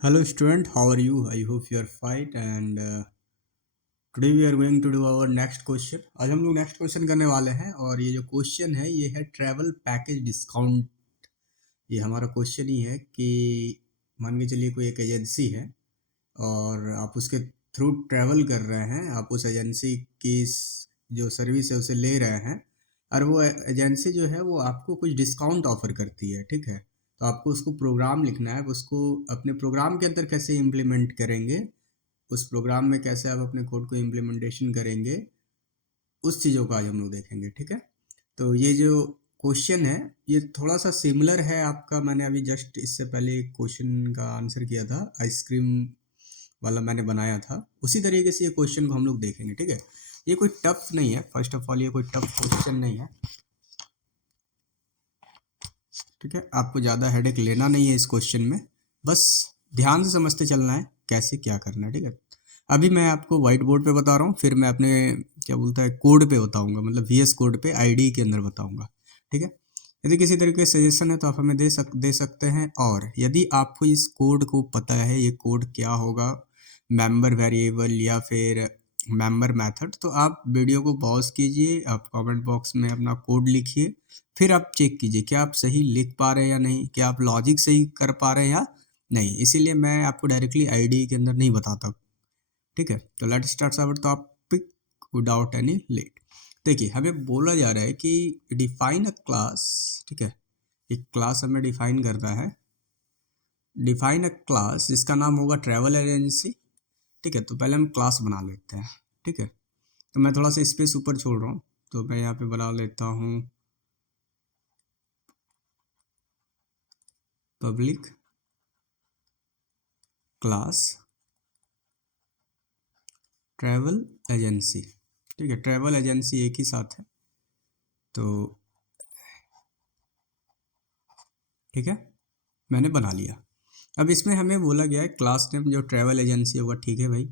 Hello student, how are you? I hope you are fine and today we are going to do our next question. आज हम लोग next question करने वाले हैं और ये जो क्वेश्चन है ये है ट्रैवल पैकेज डिस्काउंट। ये हमारा क्वेश्चन ही है कि मान के चलिए कोई एक एजेंसी है और आप उसके थ्रू ट्रैवल कर रहे हैं, आप उस एजेंसी की जो सर्विस है उसे ले रहे हैं और वो एजेंसी जो है वो आपको कुछ डिस्काउंट ऑफर करती है, ठीक है। तो आपको उसको प्रोग्राम लिखना है, उसको अपने प्रोग्राम के अंदर कैसे इम्प्लीमेंट करेंगे, उस प्रोग्राम में कैसे आप अपने कोड को इम्प्लीमेंटेशन करेंगे, उस चीज़ों को आज हम लोग देखेंगे, ठीक है। तो ये जो क्वेश्चन है ये थोड़ा सा सिमिलर है आपका, मैंने अभी जस्ट इससे पहले एक क्वेश्चन का आंसर किया था, आइसक्रीम वाला मैंने बनाया था, उसी तरीके से ये क्वेश्चन को हम लोग देखेंगे, ठीक है। ये कोई टफ नहीं है, फर्स्ट ऑफ ऑल ये कोई टफ क्वेश्चन नहीं है, ठीक है। आपको ज़्यादा हेडेक लेना नहीं है इस क्वेश्चन में, बस ध्यान से समझते चलना है कैसे क्या करना है, ठीक है। अभी मैं आपको व्हाइट बोर्ड पे बता रहा हूँ, फिर मैं अपने क्या बोलता है कोड पे बताऊँगा, मतलब VS कोड पे आईडी के अंदर बताऊँगा, ठीक है। यदि किसी तरीके से सजेशन है तो आप हमें दे सकते हैं, और यदि आपको इस कोड को पता है ये कोड क्या होगा, मेंबर वेरिएबल या फिर मेंबर मेथड, तो आप वीडियो को पॉज कीजिए, आप कमेंट बॉक्स में अपना कोड लिखिए, फिर आप चेक कीजिए क्या आप सही लिख पा रहे हैं या नहीं, क्या आप लॉजिक सही कर पा रहे हैं या नहीं। इसीलिए मैं आपको डायरेक्टली आईडी के अंदर नहीं बताता, ठीक है। तो let start our topic without any late. देखिए हमें बोला जा रहा है कि डिफाइन अ क्लास, ठीक है। एक क्लास हमें डिफाइन करना है, डिफाइन अ क्लास जिसका नाम होगा ट्रैवल एजेंसी, ठीक है। तो पहले हम क्लास बना लेते हैं, ठीक है। तो मैं थोड़ा सा स्पेस ऊपर छोड़ रहा हूँ, तो मैं यहाँ पे बना लेता हूँ पब्लिक क्लास ट्रैवल एजेंसी, ठीक है। ट्रैवल एजेंसी एक ही साथ है, तो ठीक है मैंने बना लिया। अब इसमें हमें बोला गया है क्लास नेम जो ट्रैवल एजेंसी होगा, ठीक है भाई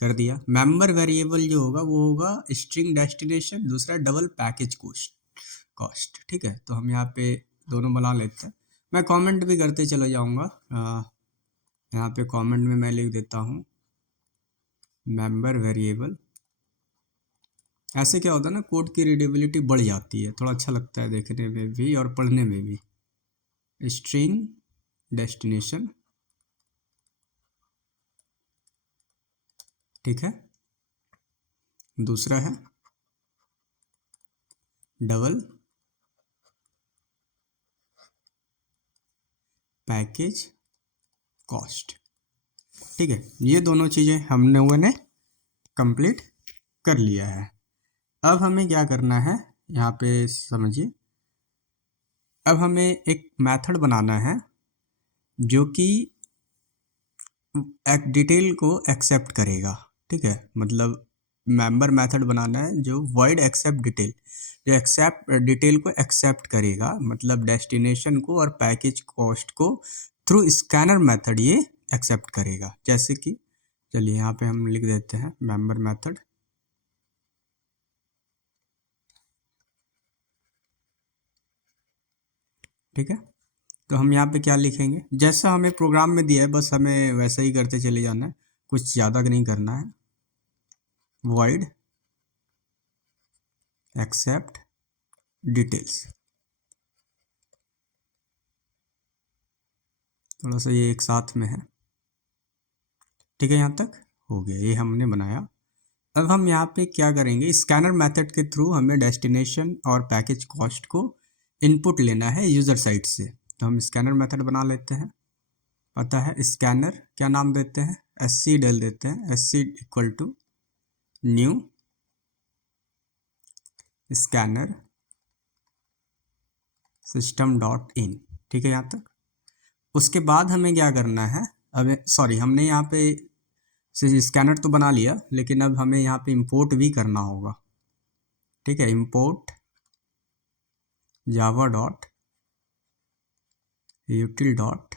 कर दिया। मेंबर वेरिएबल जो होगा वो होगा स्ट्रिंग डेस्टिनेशन, दूसरा डबल पैकेज कॉस्ट, ठीक है। तो हम यहाँ पे दोनों बना लेते हैं, मैं कमेंट भी करते चला जाऊँगा। यहाँ पे कमेंट में मैं लिख देता हूँ मेंबर वेरिएबल। ऐसे क्या होता है ना, कोड की रीडेबिलिटी बढ़ जाती है, थोड़ा अच्छा लगता है देखने में भी और पढ़ने में भी। स्ट्रिंग डेस्टिनेशन, ठीक है। दूसरा है डबल पैकेज कॉस्ट, ठीक है। ये दोनों चीज़ें हमने लोगों ने कंप्लीट कर लिया है। अब हमें क्या करना है यहाँ पे समझिए, अब हमें एक मेथड बनाना है जो कि एक डिटेल को एक्सेप्ट करेगा, ठीक है। मतलब मेंबर मेथड बनाना है जो वॉइड एक्सेप्ट डिटेल, जो एक्सेप्ट डिटेल को एक्सेप्ट करेगा, मतलब डेस्टिनेशन को और पैकेज कॉस्ट को थ्रू स्कैनर मेथड ये एक्सेप्ट करेगा। जैसे कि चलिए यहाँ पे हम लिख देते हैं मेंबर मेथड, ठीक है। तो हम यहाँ पे क्या लिखेंगे, जैसा हमें प्रोग्राम में दिया है बस हमें वैसा ही करते चले जाना है, कुछ ज़्यादा नहीं करना है। वॉइड एक्सेप्ट डिटेल्स, थोड़ा सा ये एक साथ में है, ठीक है। यहाँ तक हो गया, ये हमने बनाया। अब हम यहाँ पे क्या करेंगे, स्कैनर मेथड के थ्रू हमें डेस्टिनेशन और पैकेज कॉस्ट को इनपुट लेना है यूज़र साइड से। तो हम स्कैनर मेथड बना लेते हैं, पता है स्कैनर, क्या नाम देते हैं, SC डाल देते हैं, SC equal to new scanner system dot in, ठीक है यहाँ तक। उसके बाद हमें क्या करना है, अब सॉरी हमने यहाँ पे स्कैनर तो बना लिया, लेकिन अब हमें यहाँ पे इंपोर्ट भी करना होगा, ठीक है। Import Java dot यूटिल dot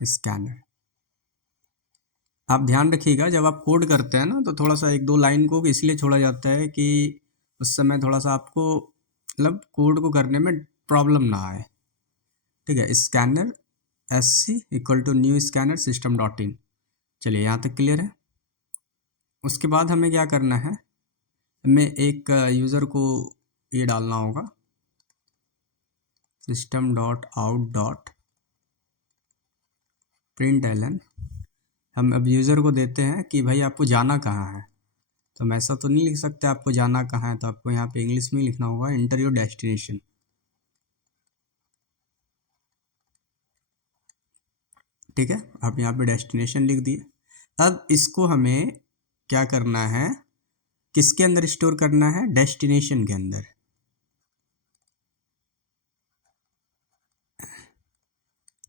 scanner. आप ध्यान रखिएगा जब आप कोड करते हैं ना तो थोड़ा सा एक दो लाइन को इसलिए छोड़ा जाता है कि उस समय थोड़ा सा आपको मतलब कोड को करने में प्रॉब्लम ना आए, ठीक है। Scanner SC equal to new scanner system dot in. चलिए यहाँ तक क्लियर है। उसके बाद हमें क्या करना है, हमें एक यूज़र को ये डालना होगा system dot out dot print ln. हम अब यूज़र को देते हैं कि भाई आपको जाना कहाँ है। तो हम ऐसा तो नहीं लिख सकते आपको जाना कहाँ है, तो आपको यहाँ पे इंग्लिश में लिखना होगा एंटर योर डेस्टिनेशन। ठीक है, आप यहाँ पे डेस्टिनेशन लिख दिए। अब इसको हमें क्या करना है, किसके अंदर स्टोर करना है, डेस्टिनेशन के अंदर।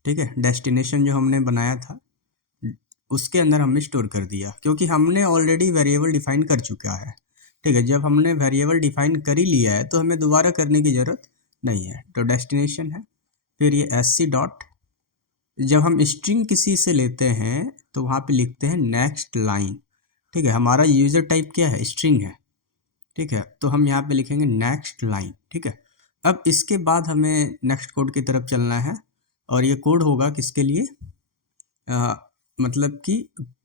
ठीक है, डेस्टिनेशन जो हमने बनाया था उसके अंदर हमने स्टोर कर दिया, क्योंकि हमने ऑलरेडी वेरिएबल डिफाइन कर चुका है। ठीक है, जब हमने वेरिएबल डिफाइन कर ही लिया है तो हमें दोबारा करने की ज़रूरत नहीं है। तो डेस्टिनेशन है, फिर ये SC डॉट, जब हम स्ट्रिंग किसी से लेते हैं तो वहाँ पे लिखते हैं नेक्स्ट लाइन। ठीक है, हमारा यूज़र टाइप क्या है, स्ट्रिंग है। ठीक है, तो हम यहाँ पे लिखेंगे नेक्स्ट लाइन। ठीक है, अब इसके बाद हमें नेक्स्ट कोड की तरफ चलना है, और ये कोड होगा किसके लिए, मतलब कि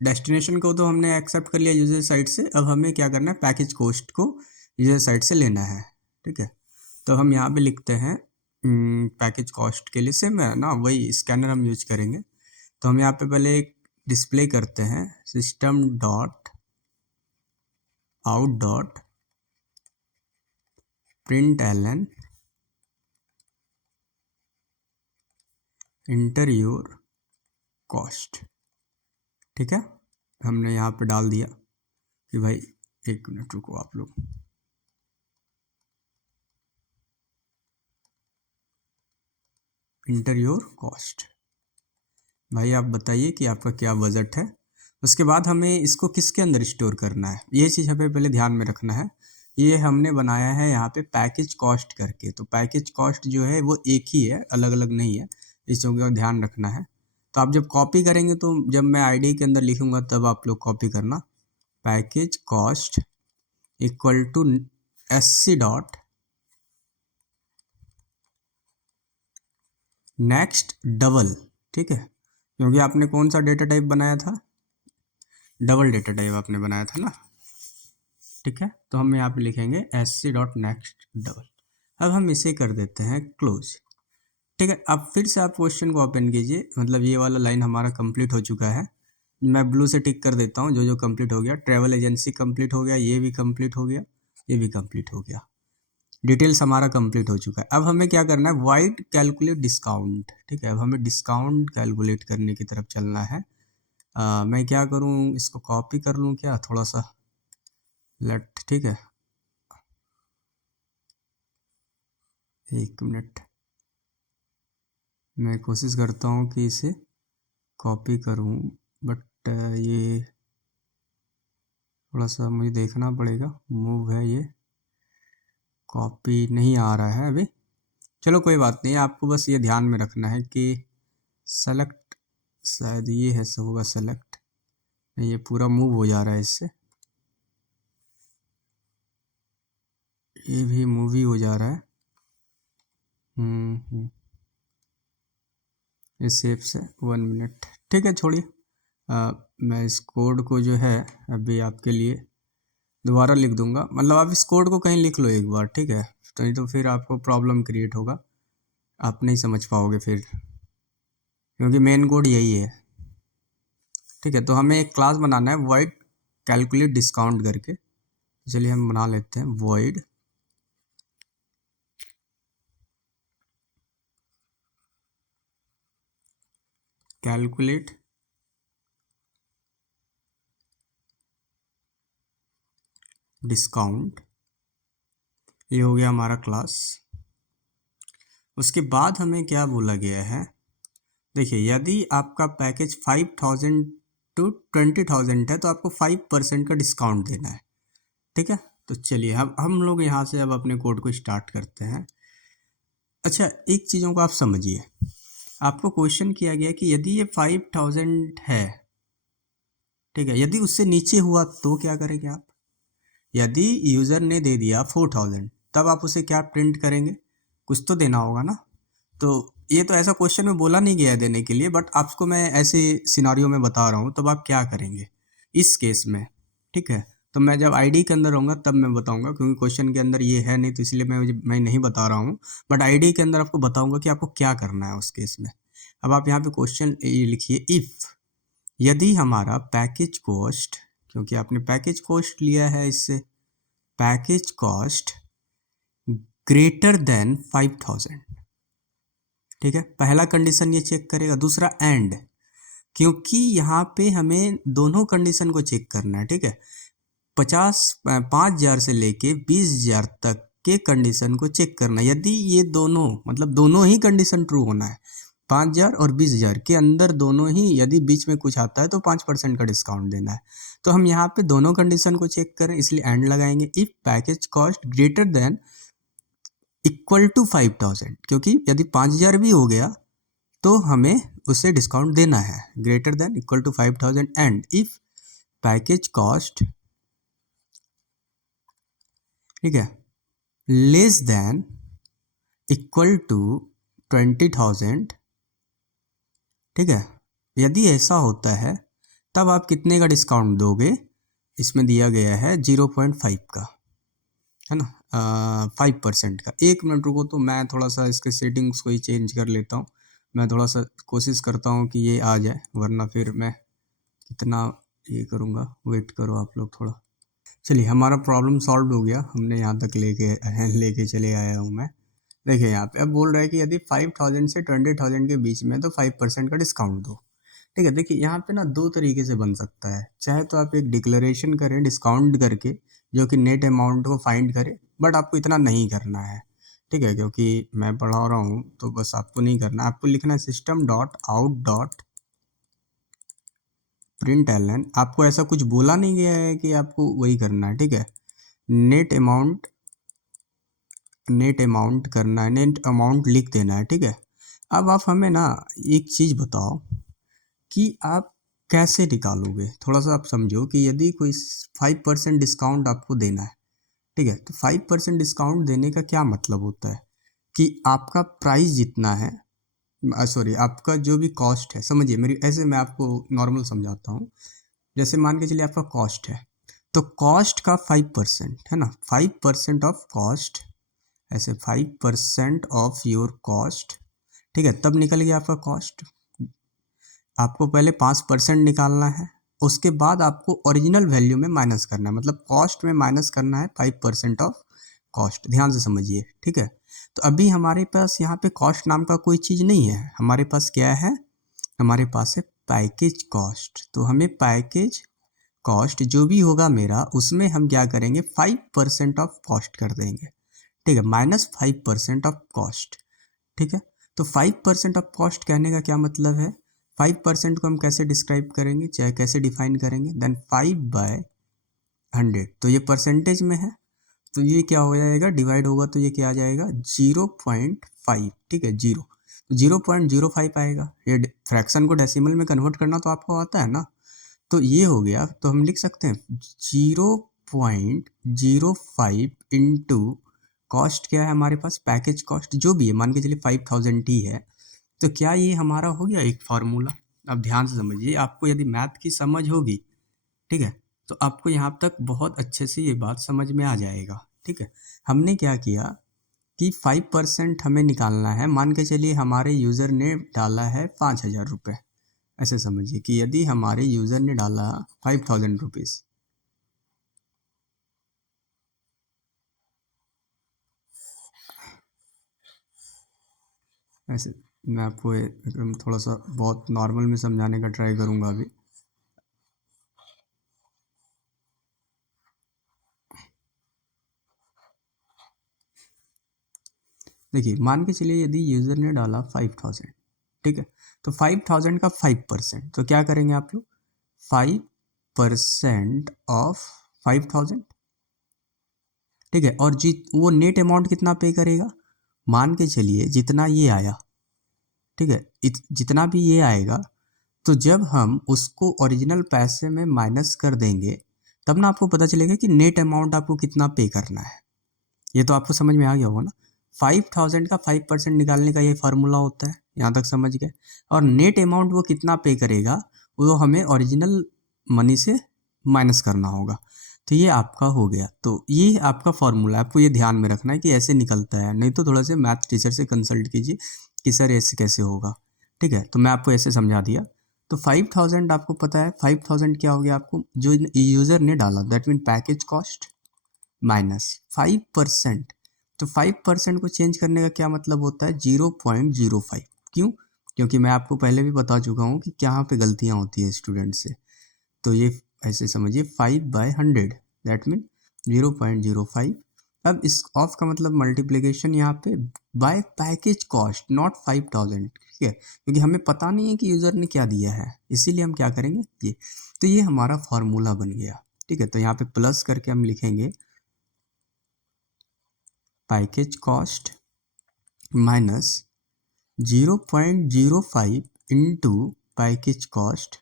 डेस्टिनेशन को तो हमने एक्सेप्ट कर लिया यूज़र साइड से, अब हमें क्या करना है, पैकेज कॉस्ट को यूज़र साइड से लेना है। ठीक है, तो हम यहाँ पे लिखते हैं पैकेज कॉस्ट के लिए सेम है ना, वही स्कैनर हम यूज करेंगे। तो हम यहाँ पे पहले एक डिस्प्ले करते हैं system dot out dot print ln enter your cost. ठीक है, हमने यहाँ पे डाल दिया कि भाई एक मिनट रुको आप लोग, इंटर योर कॉस्ट। भाई आप बताइए कि आपका क्या बजट है। उसके बाद हमें इसको किसके अंदर स्टोर करना है, ये चीज़ हमें पहले ध्यान में रखना है। ये हमने बनाया है यहाँ पे पैकेज कॉस्ट करके, तो पैकेज कॉस्ट जो है वो एक ही है, अलग अलग नहीं है, इस चीज़ों का ध्यान रखना है। तो आप जब कॉपी करेंगे तो जब मैं आईडी के अंदर लिखूंगा तब आप लोग कॉपी करना, package cost equal to SC dot next double. ठीक है, क्योंकि आपने कौन सा डेटा टाइप बनाया था, डबल डेटा टाइप आपने बनाया था ना। ठीक है, तो हम यहाँ पे लिखेंगे SC डॉट नेक्स्ट डबल। अब हम इसे कर देते हैं क्लोज। ठीक है, अब फिर से आप क्वेश्चन को ओपन कीजिए, मतलब ये वाला लाइन हमारा कंप्लीट हो चुका है। मैं ब्लू से टिक कर देता हूँ जो जो कंप्लीट हो गया। ट्रैवल एजेंसी कंप्लीट हो गया, ये भी कंप्लीट हो गया, ये भी कंप्लीट हो गया, डिटेल्स हमारा कंप्लीट हो चुका है। अब हमें क्या करना है, वाइड कैलकुलेट डिस्काउंट। ठीक है, अब हमें डिस्काउंट कैलकुलेट करने की तरफ चलना है। मैं क्या करूँ, इसको कॉपी कर लूँ क्या, थोड़ा सा लेट। ठीक है, एक मिनट, मैं कोशिश करता हूँ कि इसे कॉपी करूँ, बट ये थोड़ा सा मुझे देखना पड़ेगा। मूव है, ये कॉपी नहीं आ रहा है अभी। चलो कोई बात नहीं, आपको बस ये ध्यान में रखना है कि सेलेक्ट, शायद ये है सब होगा सेलेक्ट, ये पूरा मूव हो जा रहा है इससे, ये भी मूव ही हो जा रहा है। इस शेप से 1 मिनट। ठीक है, छोड़िए, मैं इस कोड को जो है अभी आपके लिए दोबारा लिख दूंगा, मतलब आप इस कोड को कहीं लिख लो एक बार। ठीक है, तो नहीं तो फिर आपको प्रॉब्लम क्रिएट होगा, आप नहीं समझ पाओगे फिर, क्योंकि मेन कोड यही है। ठीक है, तो हमें एक क्लास बनाना है वॉइड कैलकुलेट डिस्काउंट करके। चलिए हम बना लेते हैं वॉइड कैलकुलेट डिस्काउंट। ये हो गया हमारा क्लास। उसके बाद हमें क्या बोला गया है, देखिए यदि आपका पैकेज 5000 टू 20000 है तो आपको 5% का डिस्काउंट देना है। ठीक है, तो चलिए हम लोग यहाँ से अब अपने कोड को स्टार्ट करते हैं। अच्छा, एक चीज़ों को आप समझिए, आपको क्वेश्चन किया गया कि यदि ये 5000 है, ठीक है, यदि उससे नीचे हुआ तो क्या करेंगे आप। यदि यूज़र ने दे दिया 4000 तब आप उसे क्या प्रिंट करेंगे, कुछ तो देना होगा ना। तो ये तो ऐसा क्वेश्चन में बोला नहीं गया है देने के लिए, बट आपको मैं ऐसे सिनारियो में बता रहा हूँ, तब आप क्या करेंगे इस केस में, ठीक है। तो मैं जब आईडी के अंदर रहूँगा तब मैं बताऊँगा, क्योंकि क्वेश्चन के अंदर ये है नहीं, तो इसलिए मैं नहीं बता रहा हूँ। बट आईडी के अंदर आपको बताऊँगा कि आपको क्या करना है उस केस में। अब आप यहाँ पे क्वेश्चन ये लिखिए, इफ़ यदि हमारा पैकेज कॉस्ट, क्योंकि आपने पैकेज कॉस्ट लिया है, इससे पैकेज कॉस्ट ग्रेटर देन 5000, ठीक है। पहला कंडीशन ये चेक करेगा। दूसरा एंड, क्योंकि यहाँ पे हमें दोनों कंडीशन को चेक करना है, ठीक है। 5,000 से लेके 20,000 तक के कंडीशन को चेक करना है। यदि ये दोनों मतलब दोनों ही कंडीशन ट्रू होना है, 5,000 और 20,000 के अंदर दोनों ही, यदि बीच में कुछ आता है तो 5% का डिस्काउंट देना है। तो हम यहाँ पे दोनों कंडीशन को चेक करें, इसलिए एंड लगाएंगे। If package cost greater than equal to 5,000, क्योंकि यदि 5,000 भी हो गया तो हमें उसे डिस्काउंट देना है। Greater than equal to 5,000 and if package cost, ठीक है, लेस देन इक्वल टू 20,000, ठीक है। यदि ऐसा होता है तब आप कितने का डिस्काउंट दोगे? इसमें दिया गया है 0.5 का, है ना, 5% का। 1 मिनट रुको, तो मैं थोड़ा सा इसके सेटिंग्स को ही चेंज कर लेता हूँ। मैं थोड़ा सा कोशिश करता हूँ कि ये आ जाए, वरना फिर मैं कितना ये करूँगा। वेट करो आप लोग थोड़ा। चलिए, हमारा प्रॉब्लम सॉल्व हो गया, हमने यहाँ तक लेके चले आया हूँ मैं। देखिए यहाँ पे अब बोल रहा है कि यदि 5,000 से 20,000 के बीच में तो 5% का डिस्काउंट दो, ठीक है। देखिए यहाँ पे ना दो तरीके से बन सकता है। चाहे तो आप एक डिक्लेरेशन करें डिस्काउंट करके, जो कि नेट अमाउंट को फाइंड करे, बट आपको इतना नहीं करना है, ठीक है, क्योंकि मैं पढ़ा रहा हूँ तो बस आपको नहीं करना। आपको लिखना है system dot out dot print ln. आपको ऐसा कुछ बोला नहीं गया है कि आपको वही करना है, ठीक है। नेट अमाउंट करना है, नेट अमाउंट लिख देना है, ठीक है। अब आप हमें ना एक चीज़ बताओ कि आप कैसे निकालोगे। थोड़ा सा आप समझो कि यदि कोई 5% डिस्काउंट आपको देना है, ठीक है, तो 5% डिस्काउंट देने का क्या मतलब होता है कि आपका प्राइस जितना है, सॉरी, आपका जो भी कॉस्ट है, समझिए मेरी, ऐसे मैं आपको नॉर्मल समझाता हूँ। जैसे मान के चलिए आपका कॉस्ट है, तो कॉस्ट का 5%, है ना, 5% ऑफ कॉस्ट, ऐसे 5% ऑफ योर कॉस्ट, ठीक है। तब निकल गया आपका कॉस्ट। आपको पहले 5% निकालना है, उसके बाद आपको ओरिजिनल वैल्यू में माइनस करना है, मतलब कॉस्ट में माइनस करना है 5% ऑफ कॉस्ट। ध्यान से समझिए, ठीक है। तो अभी हमारे पास यहाँ पे कॉस्ट नाम का कोई चीज़ नहीं है, हमारे पास क्या है, हमारे पास है पैकेज कॉस्ट। तो हमें पैकेज कॉस्ट जो भी होगा मेरा, उसमें हम क्या करेंगे, 5% ऑफ कॉस्ट कर देंगे, ठीक है, -5% ऑफ कॉस्ट, ठीक है। तो 5% ऑफ कॉस्ट कहने का क्या मतलब है, 5% को हम कैसे डिस्क्राइब करेंगे, चाहे कैसे डिफाइन करेंगे, देन 5/100, तो ये परसेंटेज में है, तो ये क्या हो जाएगा, डिवाइड होगा तो ये क्या आ जाएगा, 0.5, ठीक है, 0.05 आएगा। ये फ्रैक्शन को डेसिमल में कन्वर्ट करना तो आपको आता है ना, तो ये हो गया। तो हम लिख सकते हैं 0.05 इंटू कॉस्ट, क्या है हमारे पास, पैकेज कॉस्ट जो भी है, मान के चलिए 5,000 ही है। तो क्या ये हमारा हो गया एक फार्मूला। अब ध्यान से समझिए, आपको यदि मैथ की समझ होगी, ठीक है, तो आपको यहाँ तक बहुत अच्छे से ये बात समझ में आ जाएगा, ठीक है। हमने क्या किया कि 5% हमें निकालना है। मान के चलिए हमारे यूज़र ने डाला है 5,000 रुपये। ऐसे समझिए कि यदि हमारे यूज़र ने डाला 5,000 रुपीज़, ऐसे मैं आपको एकदम थोड़ा सा बहुत नॉर्मल में समझाने का ट्राई करूँगा अभी। देखिए, मान के चलिए यदि यूज़र ने डाला 5,000, ठीक है, तो 5,000 का 5%, तो क्या करेंगे आप लोग, 5% ऑफ 5,000, ठीक है। और वो नेट अमाउंट कितना पे करेगा, मान के चलिए जितना ये आया, ठीक है, जितना भी ये आएगा, तो जब हम उसको ओरिजिनल पैसे में माइनस कर देंगे, तब ना आपको पता चलेगा कि नेट अमाउंट आपको कितना पे करना है। ये तो आपको समझ में आ गया होगा ना। 5000 का 5% निकालने का ये फार्मूला होता है, यहाँ तक समझ गए। और नेट अमाउंट वो कितना पे करेगा वो हमें ओरिजिनल मनी से माइनस करना होगा। तो ये आपका हो गया। तो ये आपका फार्मूला है, आपको ये ध्यान में रखना है कि ऐसे निकलता है, नहीं तो थोड़ा सा मैथ टीचर से कंसल्ट कीजिए कि सर ऐसे कैसे होगा। ठीक है, तो मैं आपको ऐसे समझा दिया। तो 5000 आपको पता है, 5000 क्या हो गया आपको जो यूज़र ने डाला, that mean package cost minus 5%। तो 5% को चेंज करने का क्या मतलब होता है, 0.05। क्यों? क्योंकि मैं आपको पहले भी बता चुका हूँ कि कहाँ पे गलतियाँ होती है स्टूडेंट से। तो ये ऐसे समझिए 5/100 दैट मीन 0.05। अब इस ऑफ का मतलब मल्टीप्लिकेशन यहाँ पे बाय पैकेज कॉस्ट नॉट 5000, ठीक है, क्योंकि हमें पता नहीं है कि यूज़र ने क्या दिया है, इसीलिए हम क्या करेंगे ये। तो ये हमारा फार्मूला बन गया। ठीक है, तो यहाँ पे प्लस करके हम लिखेंगे package cost minus 0.05 into package cost.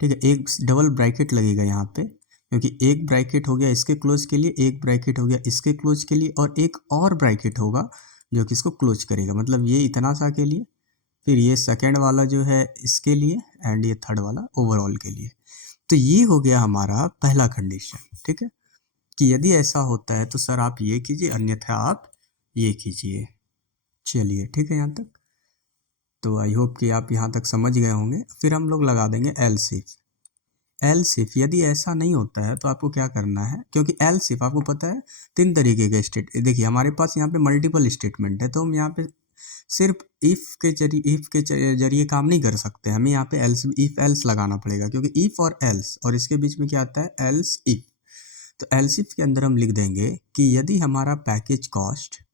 ठीक है, एक डबल ब्रैकेट लगेगा यहाँ पे, क्योंकि एक ब्रैकेट हो गया इसके क्लोज के लिए, एक ब्रैकेट हो गया इसके क्लोज के लिए, और एक और ब्रैकेट होगा जो कि इसको क्लोज करेगा, मतलब ये इतना सा के लिए, फिर ये सेकेंड वाला जो है इसके लिए, एंड ये थर्ड वाला ओवरऑल के लिए। तो ये हो गया हमारा पहला कंडीशन। ठीक है, कि यदि ऐसा होता है तो सर आप ये कीजिए, अन्यथा आप ये कीजिए। चलिए ठीक है यहाँ तक। तो आई होप कि आप यहाँ तक समझ गए होंगे। फिर हम लोग लगा देंगे एल्स इफ। एल्स इफ यदि ऐसा नहीं होता है तो आपको क्या करना है, क्योंकि एल्स इफ आपको पता है 3 तरीके के स्टेट, देखिए हमारे पास यहाँ पे मल्टीपल स्टेटमेंट है, तो हम यहाँ पे सिर्फ इफ के जरिए काम नहीं कर सकते, हमें यहाँ पे एल्स इफ एल्स लगाना पड़ेगा, क्योंकि इफ और एल्स और इसके बीच में क्या आता है, एल्स इफ। तो एल्स इफ के अंदर हम लिख देंगे कि यदि हमारा पैकेज कॉस्ट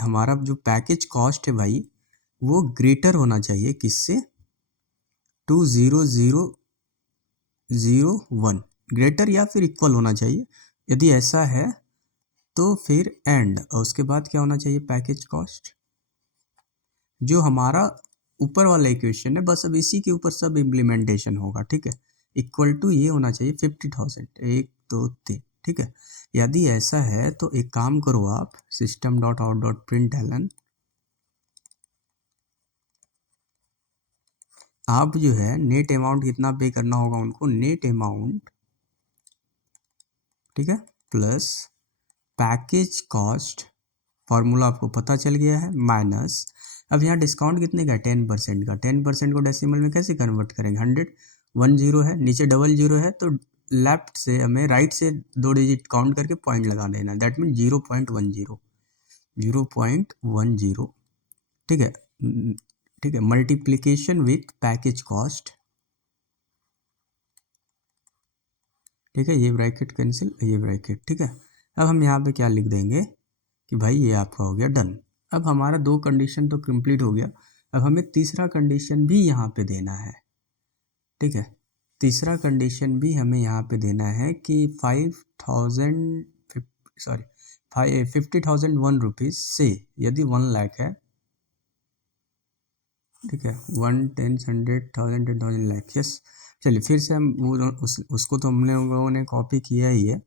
हमारा जो पैकेज कॉस्ट है भाई वो ग्रेटर होना चाहिए किससे, 20001, ग्रेटर या फिर इक्वल होना चाहिए। यदि ऐसा है तो फिर एंड, और उसके बाद क्या होना चाहिए, पैकेज कॉस्ट। जो हमारा ऊपर वाला इक्वेशन है बस अब इसी के ऊपर सब इम्प्लीमेंटेशन होगा। ठीक है, इक्वल टू ये होना चाहिए 50,000, 1 2 3। ठीक है, यदि ऐसा है तो एक काम करो आप, system.out.println आप जो है नेट अमाउंट कितना पे करना होगा उनको, नेट अमाउंट, ठीक है, प्लस पैकेज कॉस्ट, फार्मूला आपको पता चल गया है, माइनस, अब यहाँ डिस्काउंट कितने का, 10% का। 10% को डेसिमल में कैसे कन्वर्ट करेंगे, 100, 10 है, नीचे डबल जीरो है, तो लेफ्ट से हमें राइट से 2 डिजिट काउंट करके पॉइंट लगा देना, दैट मीन 0.10, 0.10। ठीक है, ठीक है, मल्टीप्लीकेशन विथ पैकेज कॉस्ट। ठीक है, ये ब्रैकेट कैंसिल, ये ब्रैकेट। ठीक है, अब हम यहाँ पे क्या लिख देंगे कि भाई ये आपका हो गया डन। अब हमारा 2 कंडीशन तो कंप्लीट हो गया, अब हमें तीसरा कंडीशन भी यहाँ पे देना है। ठीक है, तीसरा कंडीशन भी हमें यहाँ पे देना है कि 50,001 से यदि 1 लाख है, ठीक है, 1 10 100 1000 10,000 लाख, यस। चलिए फिर से हम वो उसको तो हमने लोगों ने कॉपी किया ही है।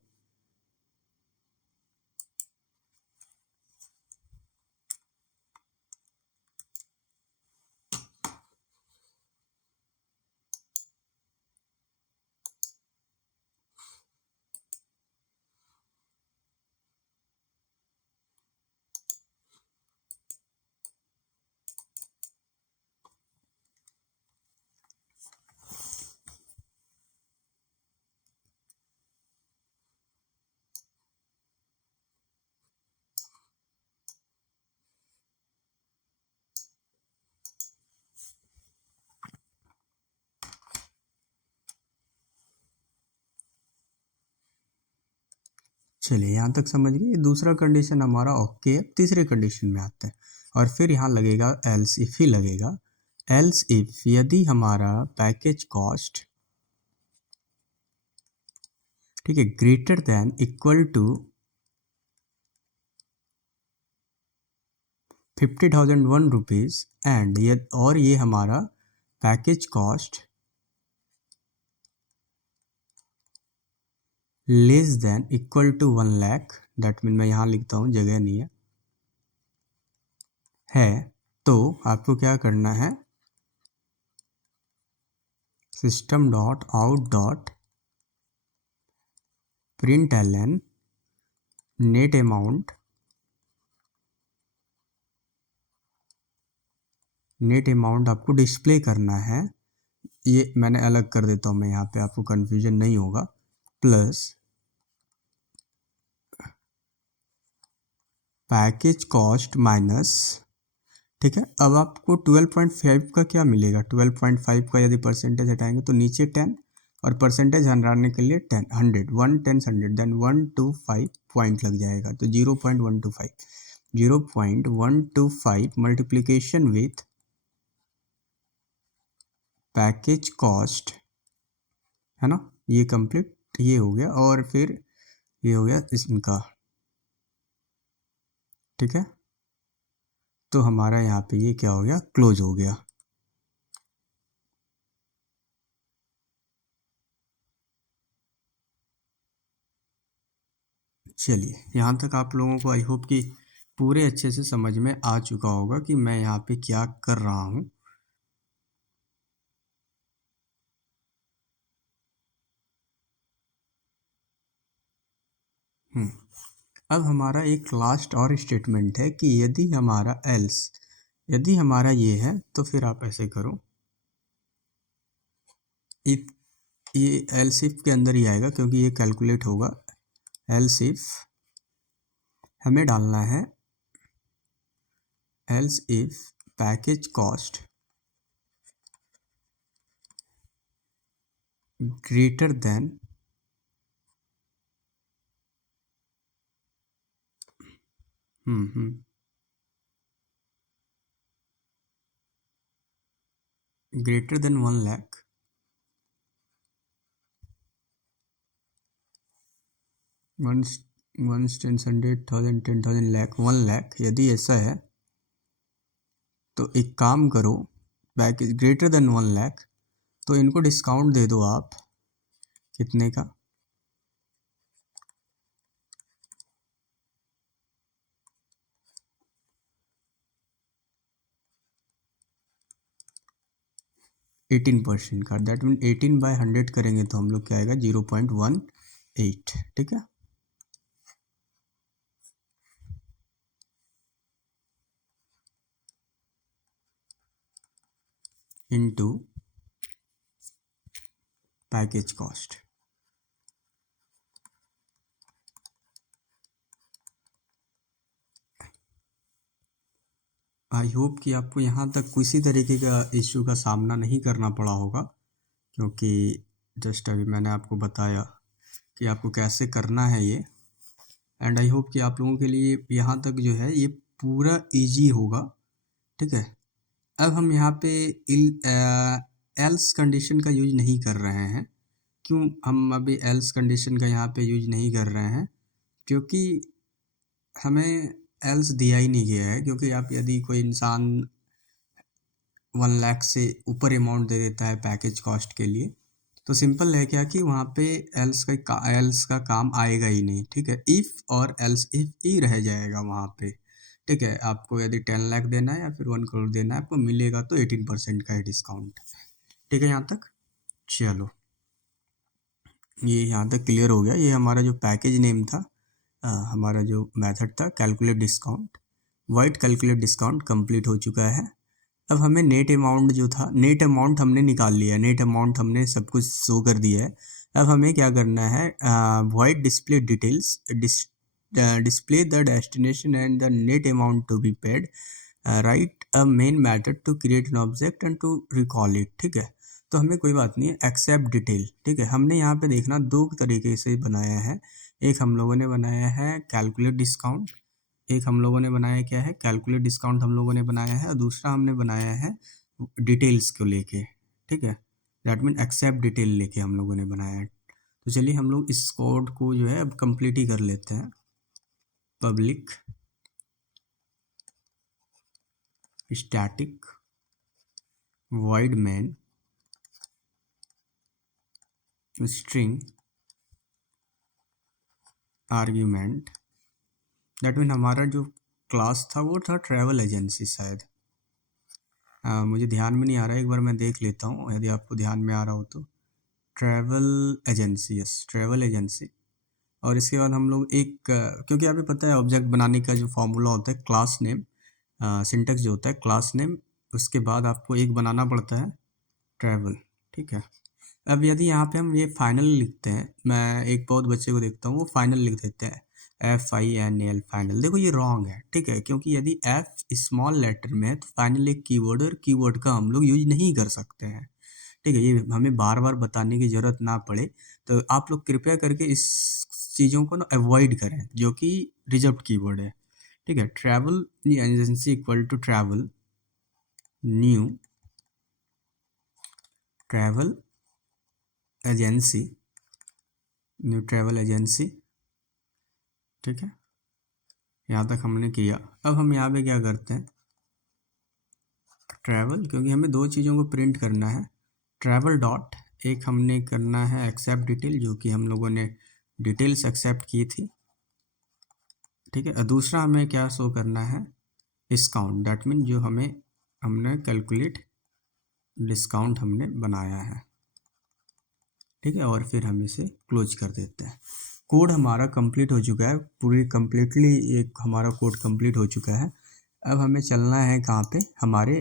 चलिए यहाँ तक समझ गए, ये दूसरा कंडीशन हमारा ओके। तीसरे कंडीशन में आते हैं, और फिर यहाँ लगेगा एल्स इफ ही लगेगा। एल्स इफ यदि हमारा पैकेज कॉस्ट, ठीक है, greater than equal to 50,001 rupees, and ये हमारा package cost less than equal to 1 lakh, that mean मैं यहाँ लिखता हूँ, जगह नहीं है तो आपको क्या करना है, system dot out dot println net amount, net amount आपको डिस्प्ले करना है। ये मैंने अलग कर देता हूँ मैं यहाँ पे, आपको कन्फ्यूजन नहीं होगा। प्लस पैकेज कॉस्ट माइनस, ठीक है। अब आपको 12.5 का क्या मिलेगा, 12.5 का यदि परसेंटेज हटाएंगे तो नीचे 10, और परसेंटेज हटाने के लिए 10, 100, 1 10 100, देन 125 पॉइंट लग जाएगा, तो 0.125, 0.125 मल्टीप्लीकेशन विथ पैकेज कॉस्ट, है ना, ये कंप्लीट, ये हो गया, और फिर ये हो गया इनका, ठीक है। तो हमारा यहाँ पे ये क्या हो गया, क्लोज हो गया। चलिए, यहाँ तक आप लोगों को आई होप कि पूरे अच्छे से समझ में आ चुका होगा कि मैं यहाँ पे क्या कर रहा हूँ। अब हमारा एक लास्ट और स्टेटमेंट है कि यदि हमारा एल्स, यदि हमारा ये है तो फिर आप ऐसे करो, इफ ये एल्स इफ के अंदर ही आएगा क्योंकि ये कैलकुलेट होगा। एल्स इफ हमें डालना है, else if package cost greater then, greater than 1 lakh, 1 10 100 1000 10,000 lakh 1 lakh, यदि ऐसा है तो एक काम करो, पैकेज ग्रेटर देन 1 लाख, तो इनको डिस्काउंट दे दो आप, कितने का, 18% का, दैट मीन 18/100 करेंगे तो हम लोग क्या आएगा, 0.18, ठीक है। Into package cost. I hope कि आपको यहाँ तक किसी तरीके का इश्यू का सामना नहीं करना पड़ा होगा, क्योंकि जस्ट अभी मैंने आपको बताया कि आपको कैसे करना है ये, एंड आई होप कि आप लोगों के लिए यहाँ तक जो है ये पूरा इजी होगा, ठीक है। अब हम यहाँ पे एल्स कंडीशन का यूज नहीं कर रहे हैं। क्यों हम अभी एल्स कंडीशन का यहाँ पे यूज नहीं कर रहे हैं, क्योंकि हमें एल्स दिया ही नहीं गया है। क्योंकि आप यदि कोई इंसान 1 लाख से ऊपर अमाउंट दे देता है पैकेज कॉस्ट के लिए, तो सिंपल है क्या कि वहाँ पे एल्स का काम आएगा ही नहीं, ठीक है। इफ़ और एल्स इफ ही रह जाएगा वहाँ पे, ठीक है। आपको यदि 10 लाख देना है या फिर 1 करोड़ देना है, आपको मिलेगा तो 18% का ही डिस्काउंट, ठीक है। यहाँ तक चलो, ये यहाँ तक क्लियर हो गया। ये हमारा जो पैकेज नेम था, हमारा जो मेथड था calculate discount, white calculate discount complete हो चुका है। अब हमें नेट अमाउंट जो था, नेट अमाउंट हमने निकाल लिया, नेट अमाउंट हमने सब कुछ शो कर दिया है। अब हमें क्या करना है, void display details, display the destination and the net amount to be paid, write a main method to create an object and to recall it, ठीक है। तो हमें कोई बात नहीं है, एक्सेप्ट डिटेल, ठीक है। हमने यहाँ पे देखना दो तरीके से बनाया है। एक हम लोगों ने बनाया है कैलकुलेट डिस्काउंट, एक हम लोगों ने बनाया क्या है, कैलकुलेट डिस्काउंट हम लोगों ने बनाया है, और दूसरा हमने बनाया है डिटेल्स को लेके, ठीक है। दैट मीन एक्सेप्ट डिटेल लेके हम लोगों ने बनाया है। तो चलिए हम लोग इस कोड को जो है अब कंप्लीट ही कर लेते हैं। Public static void main string argument, that mean हमारा जो क्लास था वो था ट्रैवल एजेंसी शायद। मुझे ध्यान में नहीं आ रहा है, एक बार मैं देख लेता हूँ यदि आपको ध्यान में आ रहा हो तो। Travel agency, yes travel agency. और इसके बाद हम लोग एक क्योंकि आपको पता है ऑब्जेक्ट बनाने का जो फॉर्मूला होता है क्लास नेम, सिंटेक्स जो होता है क्लास नेम, उसके बाद आपको एक बनाना पड़ता है ट्रैवल, ठीक है। अब यदि यहाँ पे हम ये फाइनल लिखते हैं, मैं एक बहुत बच्चे को देखता हूँ वो फाइनल लिख देते हैं, FINAL फाइनल। देखो ये रॉन्ग है, ठीक है, क्योंकि यदि F स्मॉल लेटर में है तो फाइनल एक कीवर्ड है और कीवर्ड का हम लोग यूज नहीं कर सकते हैं, ठीक है। ये हमें बार बार बताने की ज़रूरत ना पड़े, तो आप लोग कृपया करके इस चीज़ों को ना अवॉइड करें जो कि रिजर्व कीवर्ड है, ठीक है। Travel agency equal to travel new travel agency, new travel agency, ठीक है। यहाँ तक हमने किया। अब हम यहाँ पे क्या करते हैं, ट्रैवल, क्योंकि हमें दो चीज़ों को प्रिंट करना है, ट्रैवल डॉट, एक हमने करना है एक्सेप्ट डिटेल जो कि हम लोगों ने डिटेल्स एक्सेप्ट की थी, ठीक है। और दूसरा हमें क्या शो करना है, डिस्काउंट, दैट मीन जो हमने कैलकुलेट डिस्काउंट हमने बनाया है, ठीक है। और फिर हम इसे क्लोज कर देते हैं। कोड हमारा कंप्लीट हो चुका है, पूरी कंप्लीटली एक हमारा कोड कंप्लीट हो चुका है। अब हमें चलना है कहाँ पे, हमारे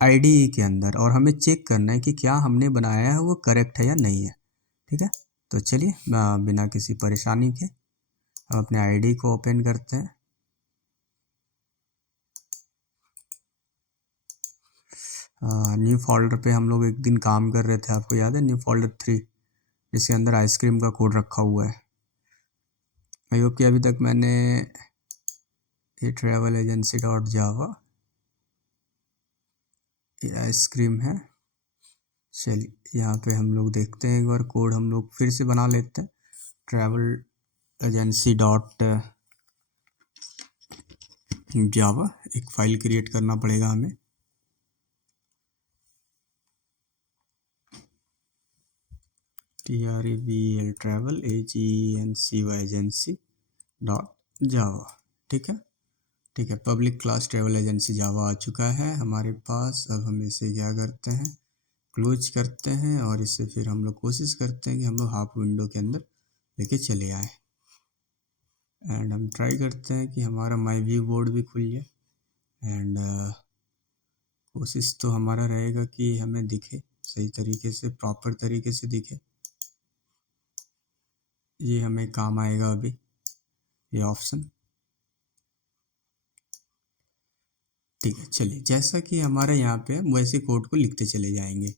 IDE के अंदर, और हमें चेक करना है कि क्या हमने बनाया है वो करेक्ट है या नहीं है, ठीक है। तो चलिए बिना किसी परेशानी के हम अपने IDE को ओपन करते हैं। न्यू फोल्डर पे हम लोग एक दिन काम कर रहे थे, आपको याद है, न्यू फोल्डर 3 जिसके अंदर आइसक्रीम का कोड रखा हुआ है। आई होप कि अभी तक मैंने ये ट्रैवल एजेंसी डॉट जावा, ये आइसक्रीम है। चलिए यहाँ पे हम लोग देखते हैं, एक बार कोड हम लोग फिर से बना लेते हैं, ट्रैवल एजेंसी डॉट जावा, एक फ़ाइल क्रिएट करना पड़ेगा हमें। TRAVL travel AGENCY agency dot जावा, ठीक है, ठीक है। पब्लिक क्लास ट्रैवल एजेंसी जावा आ चुका है हमारे पास। अब हम इसे क्या करते हैं, क्लोज करते हैं, और इसे फिर हम लोग कोशिश करते हैं कि हम लोग हाफ विंडो के अंदर लेके चले आए, एंड हम ट्राई करते हैं कि हमारा माई व्यू बोर्ड भी खुल जाए, एंड कोशिश तो हमारा रहेगा कि हमें दिखे सही तरीके से, प्रॉपर तरीके से दिखे। ये हमें काम आएगा अभी, ये ऑप्शन, ठीक है। चलिए जैसा कि हमारे यहाँ पे हम वैसे कोड को लिखते चले जाएंगे।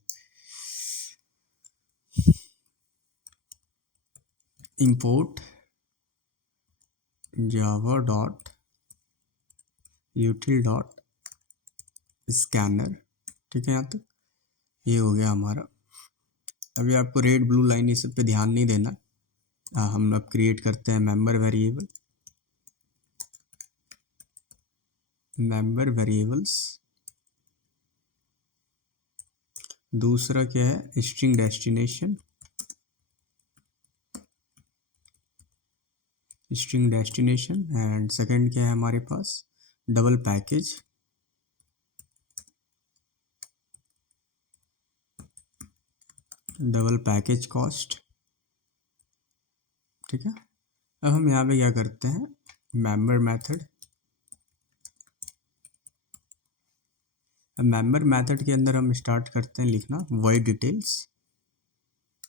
Import Java dot यूटिल dot scanner, ठीक है। यहाँ तक ये हो गया हमारा। अभी आपको रेड ब्लू लाइन इस सब पे ध्यान नहीं देना। हम अब क्रिएट करते हैं मेंबर वेरिएबल, मेंबर वेरिएबल्स। दूसरा क्या है, string destination, string destination. And second क्या है हमारे पास, double package, double package cost, ठीक है। अब हम यहाँ पे क्या करते हैं, मेंबर मेथड, मेंबर मेथड के अंदर हम स्टार्ट करते हैं लिखना void details,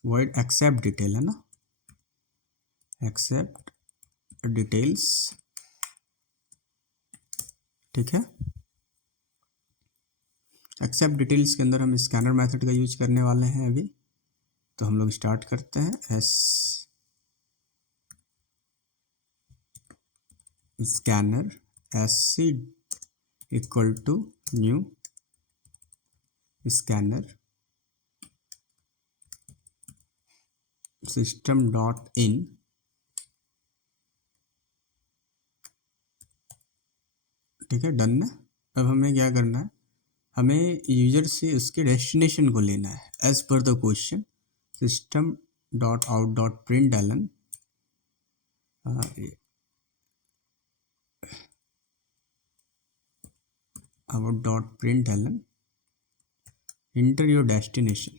void accept detail है ना, एक्सेप्ट डिटेल्स, ठीक है। एक्सेप्ट डिटेल्स के अंदर हम स्कैनर मेथड का यूज करने वाले हैं अभी। तो हम लोग स्टार्ट करते हैं S scanner SC equal to new scanner system dot in, ठीक है, डन है। अब हमें क्या करना है, हमें यूजर से उसके डेस्टिनेशन को लेना है एज पर the question, system dot out dot print ln our dot println enter your destination,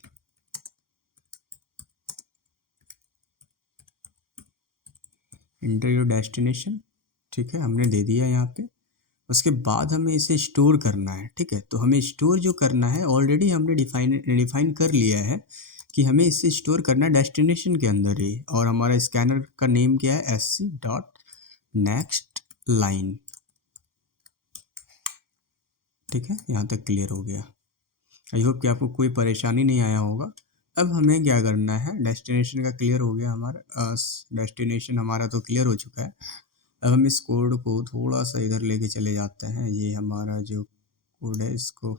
enter your destination। ठीक है, हमने दे दिया यहाँ पे। उसके बाद हमें इसे स्टोर करना है। ठीक है, तो हमें स्टोर जो करना है ऑलरेडी हमने डिफाइन कर लिया है कि हमें इसे स्टोर करना है डेस्टिनेशन के अंदर ही। और हमारा स्कैनर का नेम क्या है, sc.next line। ठीक है, यहाँ तक क्लियर हो गया। आई होप कि आपको कोई परेशानी नहीं आया होगा। अब हमें क्या करना है, डेस्टिनेशन का क्लियर हो गया हमारा, डेस्टिनेशन हमारा तो क्लियर हो चुका है। अब हम इस कोड को थोड़ा सा इधर लेके चले जाते हैं। ये हमारा जो कोड है इसको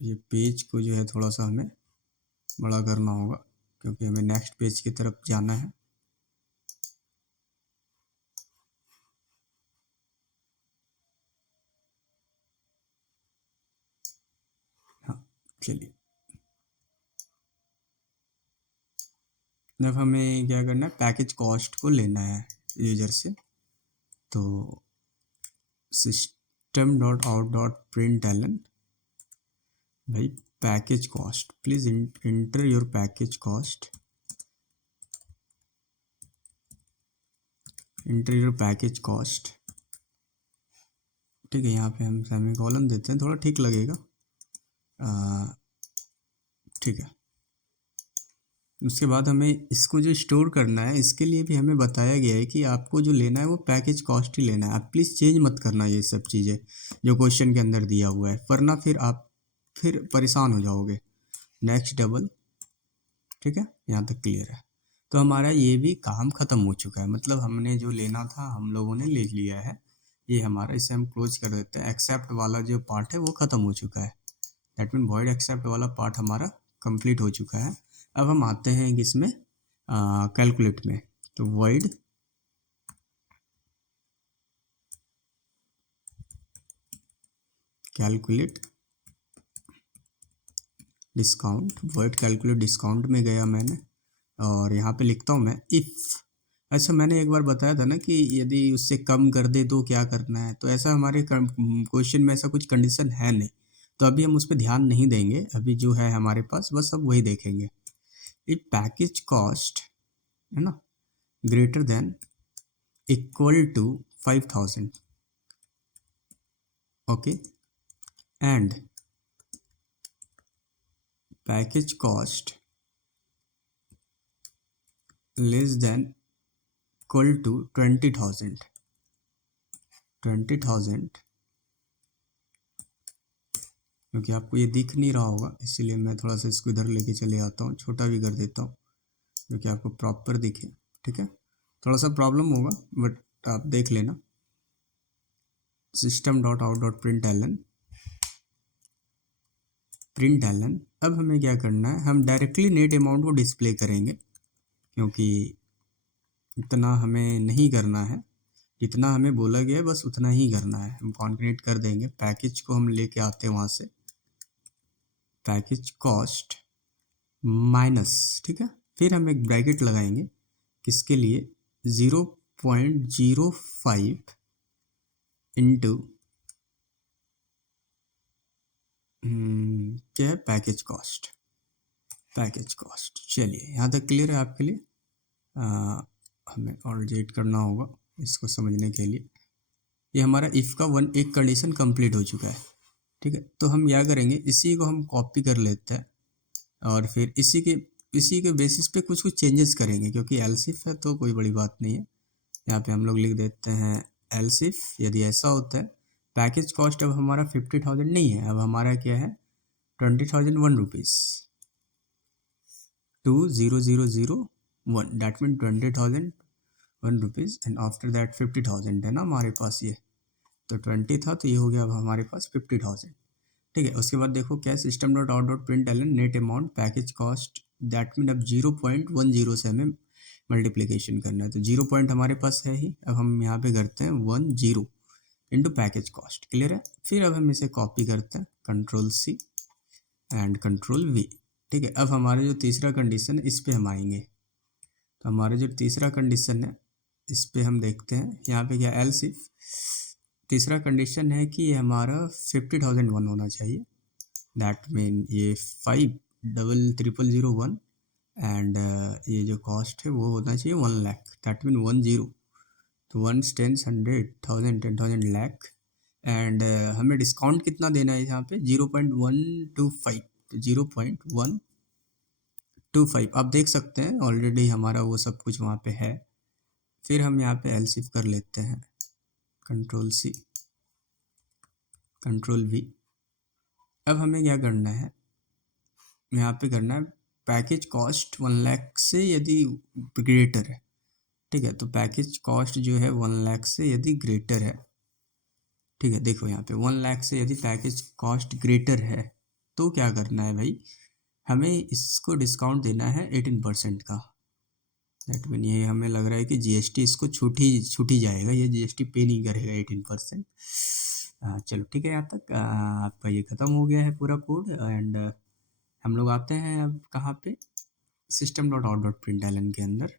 ये पेज को जो है थोड़ा सा हमें बड़ा करना होगा, क्योंकि हमें नेक्स्ट पेज की तरफ जाना है। हाँ चलिए, अब हमें क्या करना है, पैकेज कॉस्ट को लेना है यूजर से। तो system.out.println भाई package cost, please inter your package cost, inter your package cost. ठीक है, यहाँ पे हम सेमीकोलन देते हैं, थोड़ा ठीक लगेगा। ठीक है, उसके बाद हमें इसको जो स्टोर करना है इसके लिए भी हमें बताया गया है कि आपको जो लेना है वो पैकेज कॉस्ट ही लेना है। आप प्लीज़ चेंज मत करना ये सब चीज़ें जो क्वेश्चन के अंदर दिया हुआ है, वरना फिर आप फिर परेशान हो जाओगे। Next double. ठीक है, यहाँ तक क्लियर है। तो हमारा ये भी काम ख़त्म हो चुका है, मतलब हमने जो लेना था हम लोगों ने ले लिया है। ये हमारा, इसे हम क्लोज कर देते हैं। एक्सेप्ट वाला जो पार्ट है वो ख़त्म हो चुका है। दैट मीन वॉइड एक्सेप्ट वाला पार्ट हमारा कंप्लीट हो चुका है। अब हम आते हैं इसमें कैलकुलेट में। तो void calculate discount, void calculate discount में गया मैंने, और यहाँ पे लिखता हूँ मैं इफ़। अच्छा, मैंने एक बार बताया था ना कि यदि उससे कम कर दे तो क्या करना है, तो ऐसा हमारे क्वेश्चन में ऐसा कुछ कंडीशन है नहीं, तो अभी हम उस पर ध्यान नहीं देंगे। अभी जो है हमारे पास बस अब वही देखेंगे। इफ पैकेज कॉस्ट है ना greater than equal to 5000, okay, and package cost less than equal to 20,000, क्योंकि आपको ये दिख नहीं रहा होगा इसीलिए मैं थोड़ा सा इसको इधर लेके चले आता हूँ, छोटा भी कर देता हूँ क्योंकि आपको प्रॉपर दिखे। ठीक है, थोड़ा सा प्रॉब्लम होगा बट आप देख लेना। system.out.println अब हमें क्या करना है, हम डायरेक्टली नेट अमाउंट को डिस्प्ले करेंगे, क्योंकि इतना हमें नहीं करना है, जितना हमें बोला गया है बस उतना ही करना है। हम कॉन्क्रीट कर देंगे, पैकेज को हम लेके आते हैं वहाँ से, पैकेज कॉस्ट माइनस। ठीक है, फिर हम एक ब्रैकेट लगाएंगे किसके लिए, 0.05 इंटू क्या है, पैकेज कॉस्ट। चलिए यहाँ तक क्लियर है आपके लिए। हमें और जेट करना होगा इसको समझने के लिए। ये हमारा इफ़ का एक कंडीशन कंप्लीट हो चुका है। ठीक है, तो हम क्या करेंगे, इसी को हम कॉपी कर लेते हैं और फिर इसी के बेसिस पे कुछ चेंजेस करेंगे, क्योंकि एल्सिफ है तो कोई बड़ी बात नहीं है। यहाँ पे हम लोग लिख देते हैं एल्सिफ। यदि ऐसा होता है, पैकेज कॉस्ट अब हमारा 50,000 नहीं है, अब हमारा क्या है, 20,001 rupees, 20,001, that mean 20,001 rupees and after that 50,000 है ना हमारे पास। ये तो 20 था तो ये हो गया अब हमारे पास 50,000। ठीक है, उसके बाद देखो क्या, system.out.println net amount package cost, that mean अब 0.10 से हमें मल्टीप्लिकेशन करना है, तो 0 पॉइंट हमारे पास है ही। अब हम यहाँ पे करते हैं 10 इंटू पैकेज कॉस्ट। क्लियर है, फिर अब हम इसे कॉपी करते हैं, Ctrl+C एंड Ctrl+V। ठीक है, अब हमारा जो तीसरा कंडीशन है इस पे हम आएंगे, तो हमारा जो तीसरा कंडीशन है इस पे हम देखते हैं यहाँ पे क्या एल्स इफ तीसरा कंडीशन है कि ये हमारा 50,001 होना चाहिए। दैट मीन ये 5,000,001 एंड ये जो कॉस्ट है वो होना चाहिए 1,00,000। दैट मीन 10 तो 1 10 100 10,000 लाख एंड हमें डिस्काउंट कितना देना है यहाँ पे 0.125 तो 0.125 आप देख सकते हैं ऑलरेडी हमारा वो सब कुछ वहाँ पे है। फिर हम यहाँ पे एलसिफ कर लेते हैं कंट्रोल सी कंट्रोल वी। अब हमें क्या करना है यहाँ पे करना है पैकेज कॉस्ट 1,00,000 से यदि ग्रेटर है, ठीक है। तो पैकेज कॉस्ट जो है 1,00,000 से यदि ग्रेटर है, ठीक है। देखो यहाँ पे 1,00,000 से यदि पैकेज कॉस्ट ग्रेटर है तो क्या करना है भाई, हमें इसको डिस्काउंट देना है 18% का। दैट मीन ये हमें लग रहा है कि जीएसटी इसको छूटी जाएगा, ये जीएसटी पे नहीं करेगा 18%। चलो ठीक है, यहाँ तक आपका ये ख़त्म हो गया है पूरा कोड एंड हम लोग आते हैं अब कहाँ पे system.out.println के अंदर,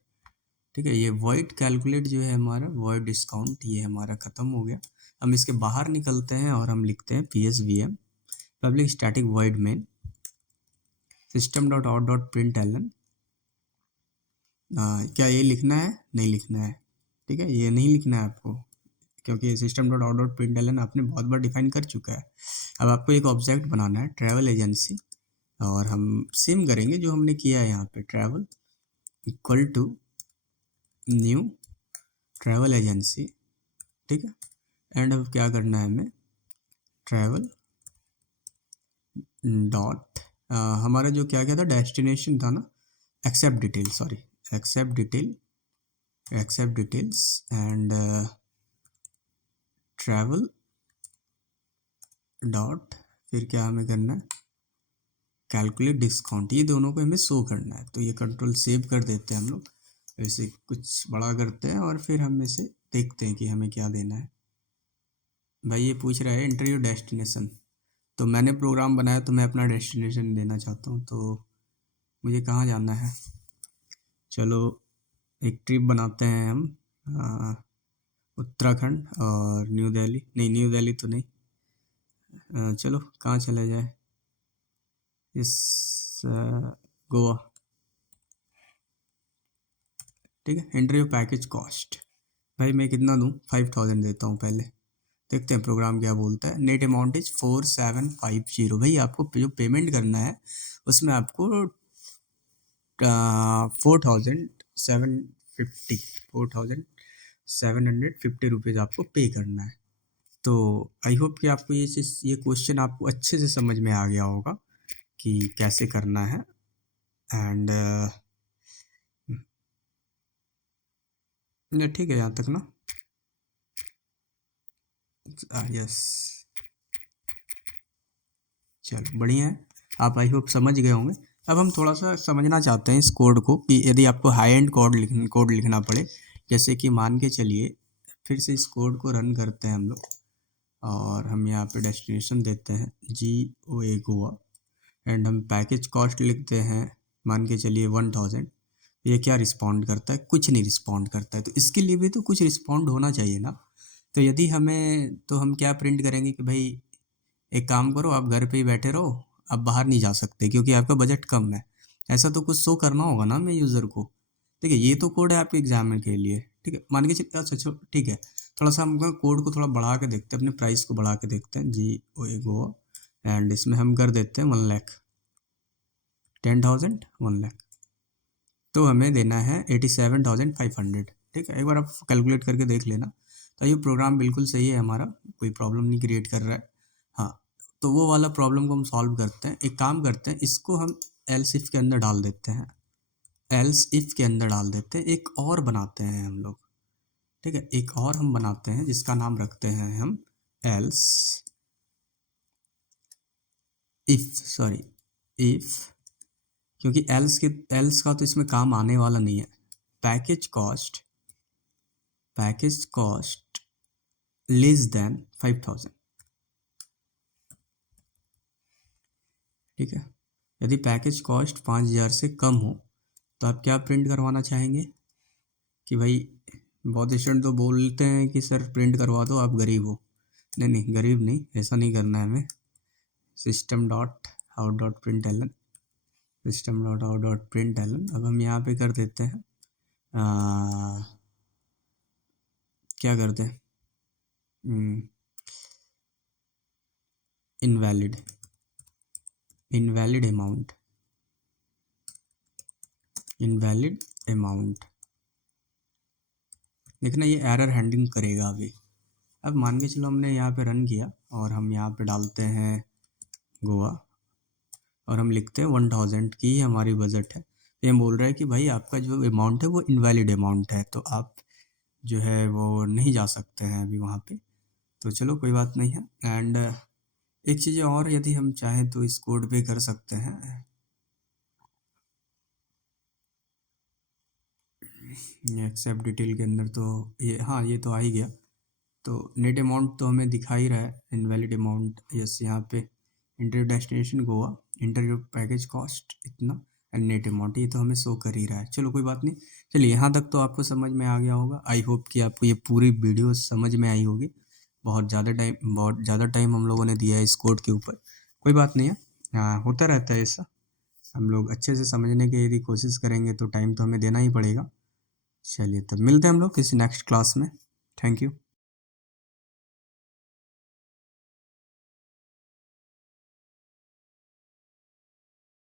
ठीक है। ये वॉइड कैलकुलेट जो है हमारा वॉइड डिस्काउंट ये हमारा ख़त्म हो गया। हम इसके बाहर निकलते हैं और हम लिखते हैं PSVM public static void main system.out.println। क्या ये लिखना है? नहीं लिखना है, ठीक है। ये नहीं लिखना है आपको क्योंकि system.out.println आपने बहुत बार डिफाइन कर चुका है। अब आपको एक ऑब्जेक्ट बनाना है ट्रैवल एजेंसी और हम सेम करेंगे जो हमने किया है यहाँ पे travel equal to new travel agency, ठीक है। एंड अब क्या करना है हमें ट्रैवल डॉट हमारा जो क्या था डेस्टिनेशन था ना accept detail sorry accept details and travel dot फिर क्या हमें करना है कैलकुलेट डिस्काउंट, ये दोनों को हमें शो करना है। तो ये कंट्रोल सेव कर देते हैं हम लोग, ऐसे कुछ बड़ा करते हैं और फिर हम इसे देखते हैं कि हमें क्या देना है। भाई ये पूछ रहा है एंटर योर डेस्टिनेशन, तो मैंने प्रोग्राम बनाया तो मैं अपना डेस्टिनेशन देना चाहता हूँ, तो मुझे कहाँ जाना है। चलो एक ट्रिप बनाते हैं हम उत्तराखंड और न्यू दिल्ली, नहीं न्यू दिल्ली तो नहीं, चलो कहाँ चला जाए इस गोवा, ठीक है। एंटर योर पैकेज कॉस्ट, भाई मैं कितना दूँ 5,000 देता हूँ पहले, देखते हैं प्रोग्राम क्या बोलता है। नेट अमाउंट इज 4750, भाई आपको जो पेमेंट करना है उसमें आपको 4,750 रुपीज़ आपको पे करना है। तो आई होप कि आपको ये क्वेश्चन आपको अच्छे से समझ में आ गया होगा कि कैसे करना है एंड ठीक है यहाँ तक ना, यस चलो बढ़िया है, आप आई होप समझ गए होंगे। अब हम थोड़ा सा समझना चाहते हैं इस कोड को कि यदि आपको हाई एंड कोड लिखना पड़े, जैसे कि मान के चलिए फिर से इस कोड को रन करते हैं हम लोग और हम यहाँ पे डेस्टिनेशन देते हैं GOA गोवा एंड हम पैकेज कॉस्ट लिखते हैं मान के चलिए 1,000। ये क्या रिस्पॉन्ड करता है? कुछ नहीं रिस्पॉन्ड करता है, तो इसके लिए भी तो कुछ रिस्पॉन्ड होना चाहिए ना। तो यदि हमें तो हम क्या प्रिंट करेंगे कि भाई एक काम करो आप घर पे ही बैठे रहो, आप बाहर नहीं जा सकते क्योंकि आपका बजट कम है, ऐसा तो कुछ शो करना होगा ना हमें यूज़र को। ठीक है, ये तो कोड है आपके एग्जाम के लिए, ठीक है। मान के चलिए अच्छा ठीक है, थोड़ा सा हम कोड को थोड़ा बढ़ा के देखते हैं, अपने प्राइस को बढ़ा के देखते हैं GOA गोवा एंड इसमें हम कर देते हैं 1,00,000 10,000 1,00,000, तो हमें देना है 87,500, ठीक है। एक बार आप कैलकुलेट करके देख लेना। तो ये प्रोग्राम बिल्कुल सही है हमारा, कोई प्रॉब्लम नहीं क्रिएट कर रहा है। हाँ, तो वो वाला प्रॉब्लम को हम सॉल्व करते हैं, एक काम करते हैं इसको हम एल्स इफ के अंदर डाल देते हैं, एल्स इफ के अंदर डाल देते हैं, एक और बनाते हैं हम लोग, ठीक है। एक और हम बनाते हैं जिसका नाम रखते हैं हम एल्स इफ क्योंकि एल्स का तो इसमें काम आने वाला नहीं है। पैकेज कॉस्ट लेस देन 5,000, ठीक है। यदि पैकेज कॉस्ट 5,000 से कम हो तो आप क्या प्रिंट करवाना चाहेंगे कि भाई, बहुत स्टूडेंट तो बोलते हैं कि सर प्रिंट करवा दो, आप गरीब हो। नहीं नहीं, गरीब नहीं, ऐसा नहीं करना है हमें। System dot out dot print ln, system dot out dot print ln. अब हम यहाँ पे कर देते हैं क्या करते हैं, invalid, invalid amount, invalid amount. देखना ये एरर हैंडलिंग करेगा अभी। अब मान के चलो हमने यहाँ पे रन किया और हम यहाँ पे डालते हैं गोवा और हम लिखते हैं 1000 की हमारी बजट है। ये बोल रहा है कि भाई आपका जो अमाउंट है वो इनवैलिड अमाउंट है, तो आप जो है वो नहीं जा सकते हैं अभी वहाँ पे। तो चलो कोई बात नहीं है। एंड एक चीज़ और, यदि हम चाहें तो इस कोड पे कर सकते हैं, एक्सेप्ट डिटेल के अंदर तो ये, हाँ ये तो आ ही गया। तो नेट अमाउंट तो हमें दिखा ही रहा है, इनवैलिड अमाउंट। यस, यहाँ पे interview destination Goa, interview package cost इतना, एंड नेट अमाउंट ये तो हमें शो कर ही रहा है। चलो कोई बात नहीं। चलिए यहाँ तक तो आपको समझ में आ गया होगा। आई होप कि आपको ये पूरी वीडियो समझ में आई होगी। बहुत ज़्यादा टाइम हम लोगों ने दिया है इस कोड के ऊपर, कोई बात नहीं है। होता रहता है ऐसा। हम लोग अच्छे से समझने की यदि कोशिश करेंगे तो टाइम तो हमें देना ही पड़ेगा। चलिए तब मिलते हैं हम लोग किसी नेक्स्ट क्लास में। Thank you.